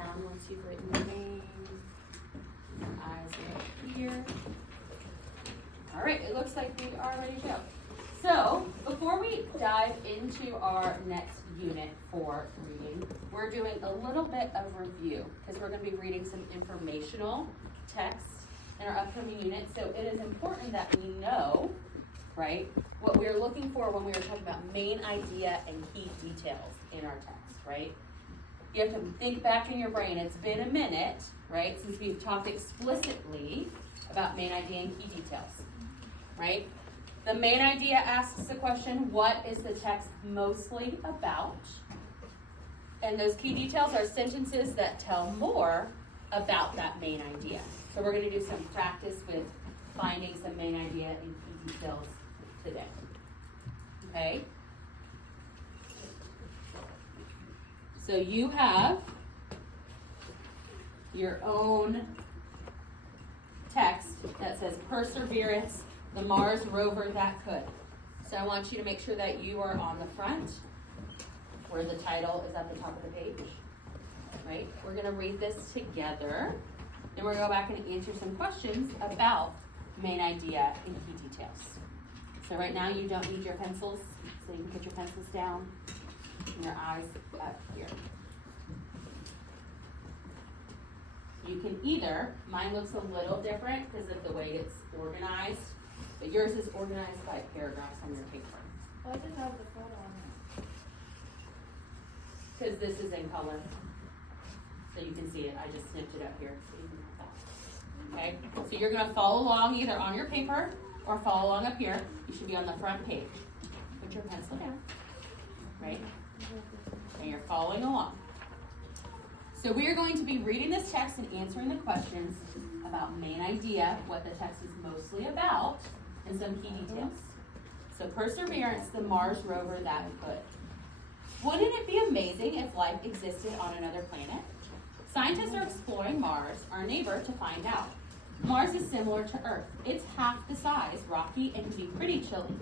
down once you've written your name. Your eyes are up here. All right, it looks like we are ready to go. So, before we dive into our next unit for reading, we're doing a little bit of review because we're going to be reading some informational text in our upcoming unit. So, it is important that we know, right, what we are looking for when we are talking about main idea and key details in our text, right? You have to think back in your brain. It's been a minute, right, since we've talked explicitly about main idea and key details, right? The main idea asks the question, what is the text mostly about? And those key details are sentences that tell more about that main idea. So we're going to do some practice with finding some main idea and key details today. Okay? So you have your own text that says Perseverance, the Mars rover that could. So I want you to make sure that you are on the front where the title is at the top of the page. Right? We're going to read this together. Then we're going to go back and answer some questions about main idea and key details. So right now you don't need your pencils, so you can put your pencils down and your eyes up here. You can either, mine looks a little different because of the way it's organized, but yours is organized by paragraphs on your paper. Well, I just have the photo on it. Because this is in color, so you can see it. I just snipped it up here so you can have that. Okay, so you're going to follow along either on your paper or follow along up here. You should be on the front page. Put your pencil down, right? And you're following along. So we are going to be reading this text and answering the questions about main idea, what the text is mostly about, and some key details. So Perseverance, the Mars rover that could. Wouldn't it be amazing if life existed on another planet? Scientists are exploring Mars, our neighbor, to find out. Mars is similar to Earth. It's half the size, rocky, and can be pretty chilly.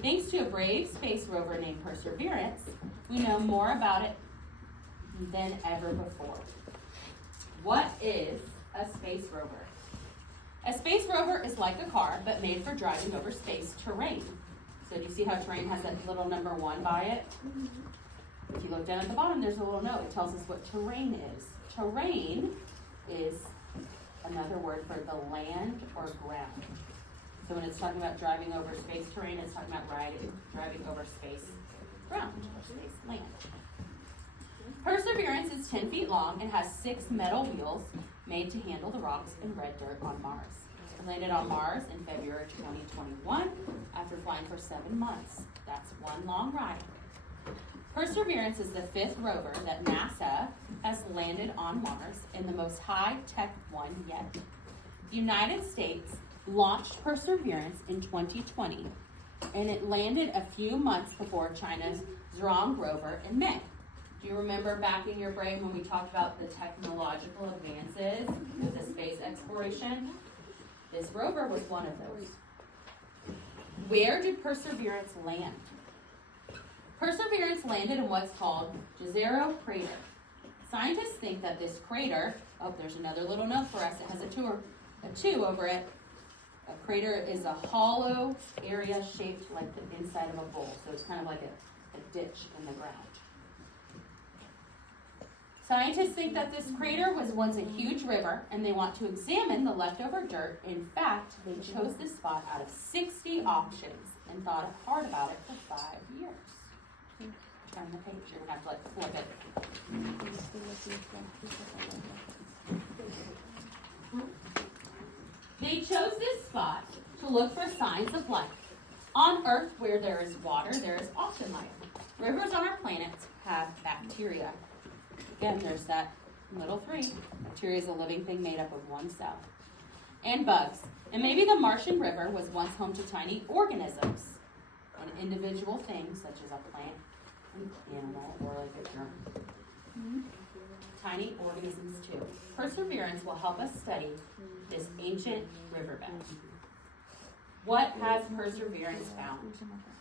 Thanks to a brave space rover named Perseverance, we know more about it than ever before. What is a space rover? A space rover is like a car, but made for driving over space terrain. So do you see how terrain has that little number 1 by it? If you look down at the bottom, there's a little note. It tells us what terrain is. Terrain is another word for the land or ground. So when it's talking about driving over space terrain, it's talking about driving over space ground or space land. Perseverance is 10 feet long and has 6 metal wheels made to handle the rocks and red dirt on Mars. It landed on Mars in February 2021 after flying for 7 months. That's one long ride. Perseverance is the 5th rover that NASA has landed on Mars and the most high-tech one yet. The United States launched Perseverance in 2020, and it landed a few months before China's Zhurong rover in May. Do you remember back in your brain when we talked about the technological advances with the space exploration? This rover was one of those. Where did Perseverance land? Perseverance landed in what's called Jezero Crater. Scientists think that this crater, there's another little note for us. It has a 2 over it. A crater is a hollow area shaped like the inside of a bowl. So it's kind of like a ditch in the ground. Scientists think that this crater was once a huge river, and they want to examine the leftover dirt. In fact, they chose this spot out of 60 options and thought hard about it for 5 years. Turn the page, you're going to have to flip it. They chose this spot to look for signs of life. On Earth, where there is water, there is often life. Rivers on our planet have bacteria. Again, there's that little 3. Bacteria is a living thing made up of 1 cell. And bugs. And maybe the Martian River was once home to tiny organisms and individual things such as a plant, an animal, or like a germ. Tiny organisms too. Perseverance will help us study this ancient riverbed. What has Perseverance found?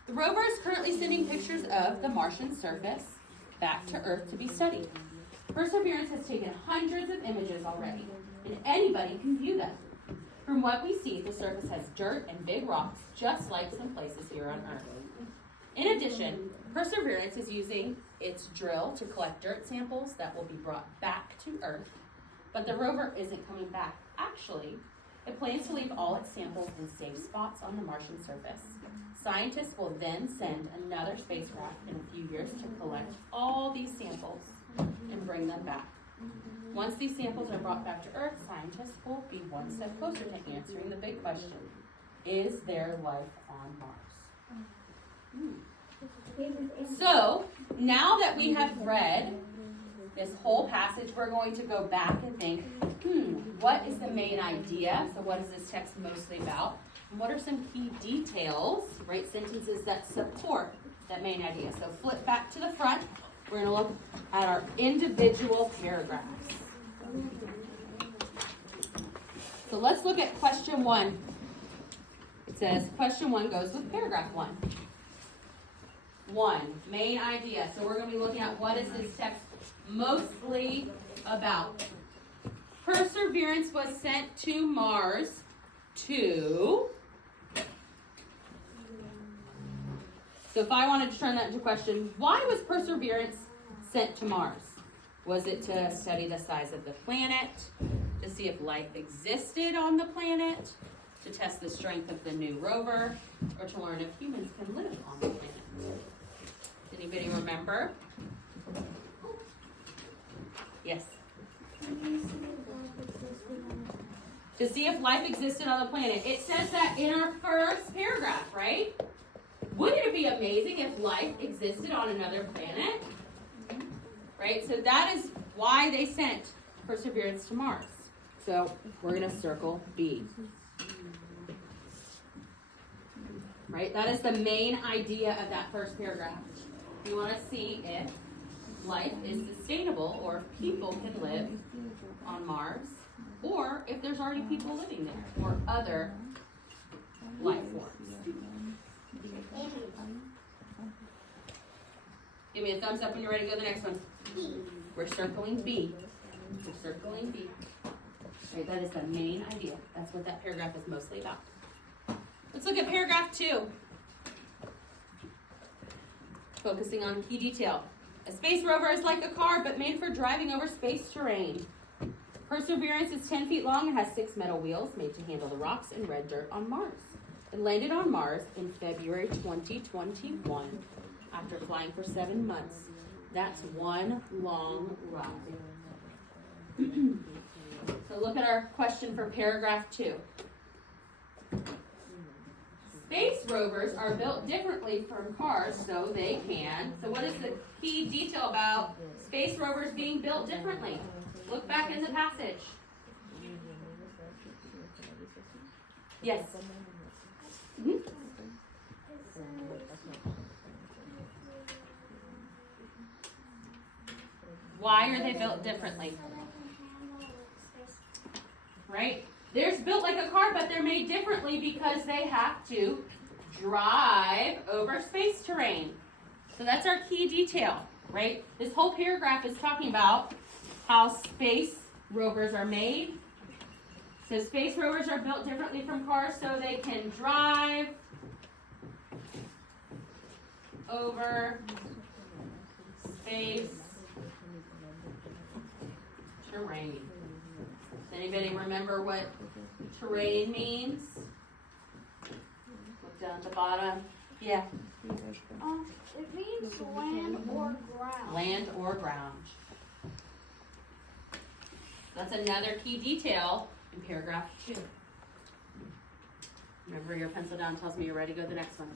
The rover is currently sending pictures of the Martian surface back to Earth to be studied. Perseverance has taken hundreds of images already, and anybody can view them. From what we see, the surface has dirt and big rocks, just like some places here on Earth. In addition, Perseverance is using its drill to collect dirt samples that will be brought back to Earth. But the rover isn't coming back. Actually, it plans to leave all its samples in safe spots on the Martian surface. Scientists will then send another spacecraft in a few years to collect all these samples and bring them back. Once these samples are brought back to Earth, scientists will be one step closer to answering the big question: is there life on Mars? So, now that we have read this whole passage, we're going to go back and think, what is the main idea? So what is this text mostly about? And what are some key details, right, sentences that support that main idea? So flip back to the front. We're going to look at our individual paragraphs. So let's look at question 1. It says, question 1 goes with paragraph 1. 1, main idea. So we're going to be looking at what is this text mostly about. Perseverance was sent to Mars to... So if I wanted to turn that into a question, why was Perseverance sent to Mars? Was it to study the size of the planet, to see if life existed on the planet, to test the strength of the new rover, or to learn if humans can live on the planet? Anybody remember? Yes. To see if life existed on the planet. It says that in our first paragraph, right? Wouldn't it be amazing if life existed on another planet? Right? So that is why they sent Perseverance to Mars. So we're going to circle B. Right? That is the main idea of that first paragraph. You want to see if life is sustainable, or if people can live on Mars, or if there's already people living there, or other life forms. Give me a thumbs up when you're ready to go to the next one. We're circling B. We're circling B. Right, that is the main idea. That's what that paragraph is mostly about. Let's look at paragraph 2. Focusing on key detail. A space rover is like a car, but made for driving over space terrain. Perseverance is 10 feet long and has 6 metal wheels made to handle the rocks and red dirt on Mars. It landed on Mars in February 2021 after flying for 7 months. That's one long ride. So look at our question for paragraph 2. Space rovers are built differently from cars, so they can. So what is the key detail about space rovers being built differently? Look back in the passage. Yes. Mm-hmm. Why are they built differently? Right? They're built like a car, but they're made differently because they have to drive over space terrain. So that's our key detail, right? This whole paragraph is talking about how space rovers are made. So space rovers are built differently from cars so they can drive over space terrain. Does anybody remember what terrain means? Look down at the bottom. Yeah. It means land or ground. Land or ground. That's another key detail in paragraph 2. Remember, your pencil down tells me you're ready to go to the next one.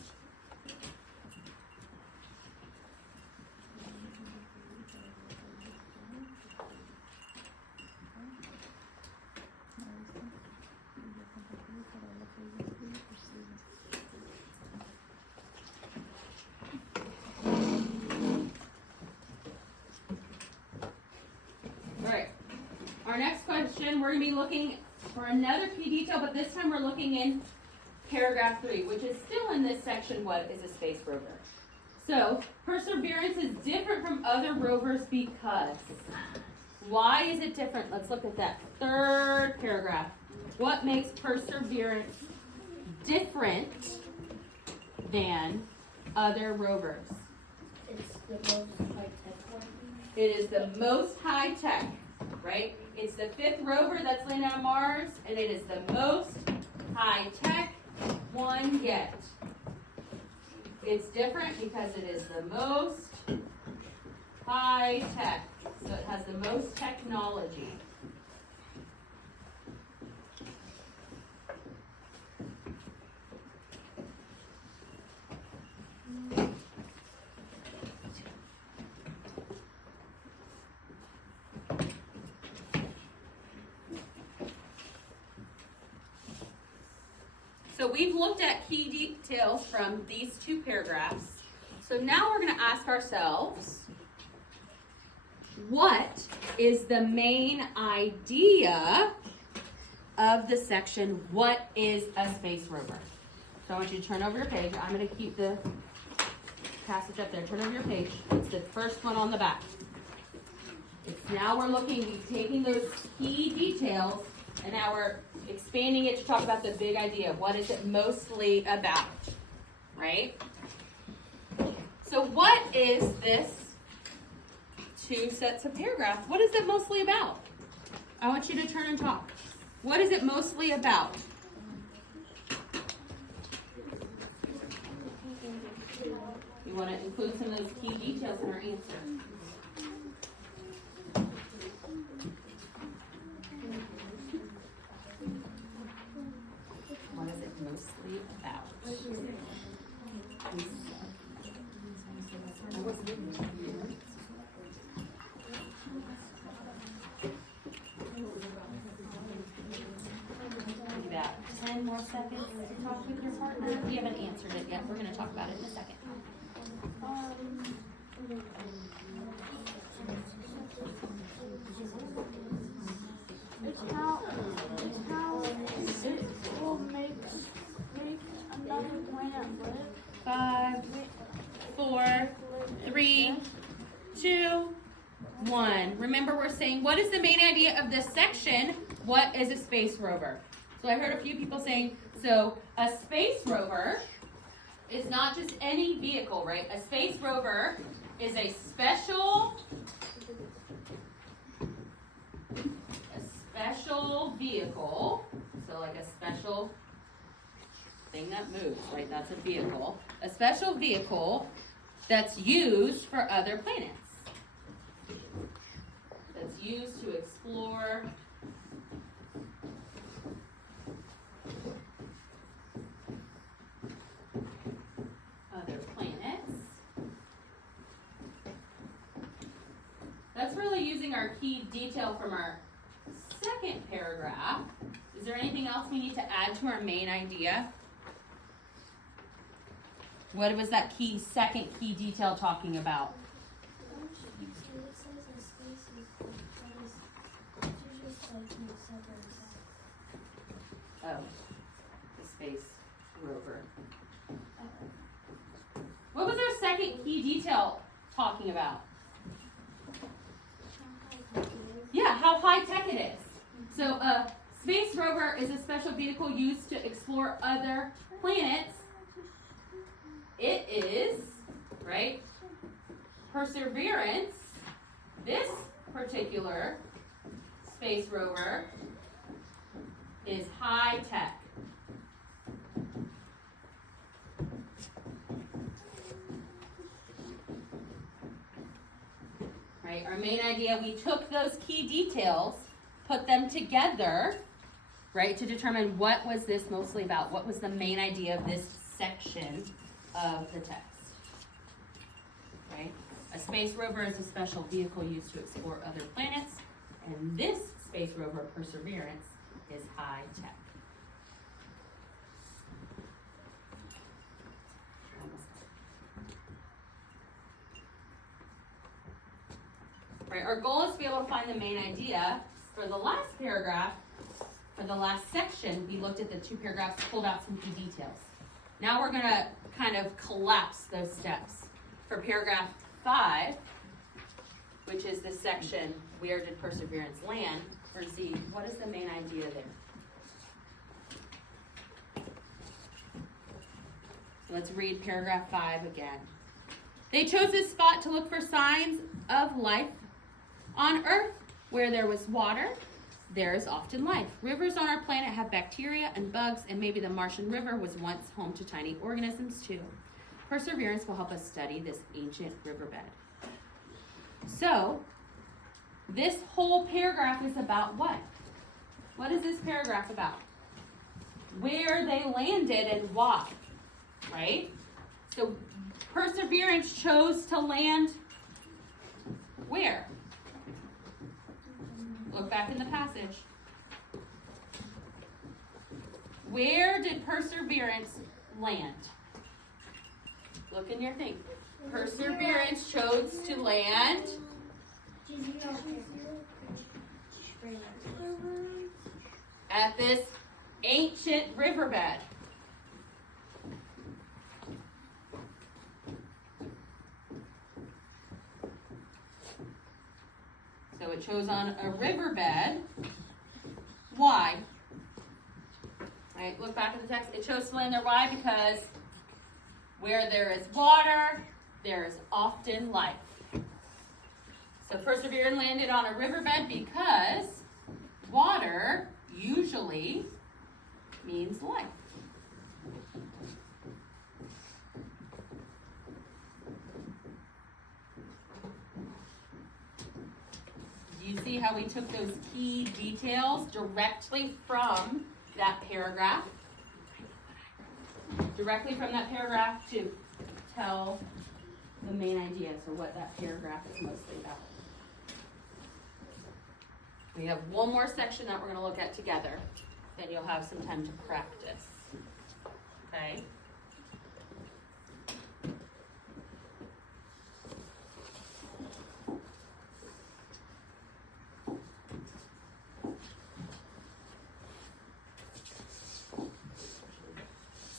Our next question, we're going to be looking for another key detail, but this time we're looking in paragraph 3, which is still in this section, what is a space rover? So, Perseverance is different from other rovers because Why is it different? Let's look at that third paragraph. What makes perseverance different than other rovers? It's the most high-tech one. It is the most high tech, right? It's the 5th rover that's landed on Mars, and it is the most high tech one yet. It's different because it is the most high tech, so it has the most technology. So we've looked at key details from these 2 paragraphs. So now we're going to ask ourselves, what is the main idea of the section, what is a space rover? So I want you to turn over your page. I'm going to keep the passage up there. Turn over your page. It's the first one on the back. It's now we're taking those key details, and now we're expanding it to talk about the big idea. What is it mostly about, right? So what is this 2 sets of paragraphs? What is it mostly about? I want you to turn and talk. What is it mostly about? You want to include some of those key details in our answer. What is it mostly about? Maybe about 10 more seconds to talk with your partner. We haven't answered it yet. We're going to talk about it in a second. It's how it will make another planet live. 5, 4, 3, 2, 1. Remember, we're saying, what is the main idea of this section? What is a space rover? So I heard a few people saying, so a space rover is not just any vehicle, right? A space rover is a special vehicle. So like a special thing that moves, right? That's a vehicle. A special vehicle that's used for other planets. That's used to explore other planets. That's really using our key detail from our second paragraph. Is there anything else we need to add to our main idea? What was that second key detail talking about? Oh, the space rover. What was our second key detail talking about? Yeah, how high tech it is. So a space rover is a special vehicle used to explore other planets. It is, right, Perseverance, this particular space rover, is high tech. Right, our main idea, we took those key details, put them together, right, to determine what was this mostly about. What was the main idea of this section of the text, right? A space rover is a special vehicle used to explore other planets, and this space rover, Perseverance, is high tech. Right, our goal is to be able to find the main idea. For the last paragraph, for the last section, we looked at the 2 paragraphs, pulled out some key details. Now we're going to kind of collapse those steps. For paragraph 5, which is the section where did perseverance land? We're going to see what is the main idea there. So let's read paragraph 5 again. They chose this spot to look for signs of life. On Earth, where there was water, there is often life. Rivers on our planet have bacteria and bugs, and maybe the Martian River was once home to tiny organisms too. Perseverance will help us study this ancient riverbed. So, this whole paragraph is about what? What is this paragraph about? Where they landed and why, right? So, Perseverance chose to land where? Look back in the passage. Where did Perseverance land? Look in your thing. Perseverance chose to land at this ancient riverbed. So it chose on a riverbed. Why? Right, look back at the text. It chose to land there. Why? Because where there is water, there is often life. So Perseverance landed on a riverbed because water usually means life. Do you see how we took those key details directly from that paragraph? Directly from that paragraph to tell the main idea, so what that paragraph is mostly about. We have one more section that we're going to look at together, then you'll have some time to practice. Okay?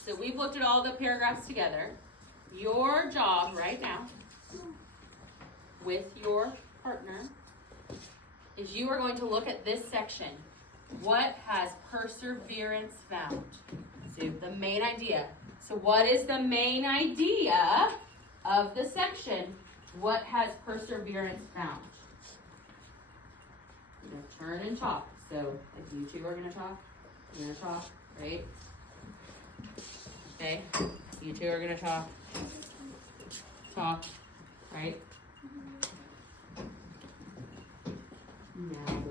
So we've looked at all the paragraphs together. Your job right now with your partner is you are going to look at this section. What has Perseverance found? So the main idea. So what is the main idea of the section? What has Perseverance found? You're going to turn and talk. So if you two are going to talk, you're going to talk, right? Okay, you two are going to talk, right? Now,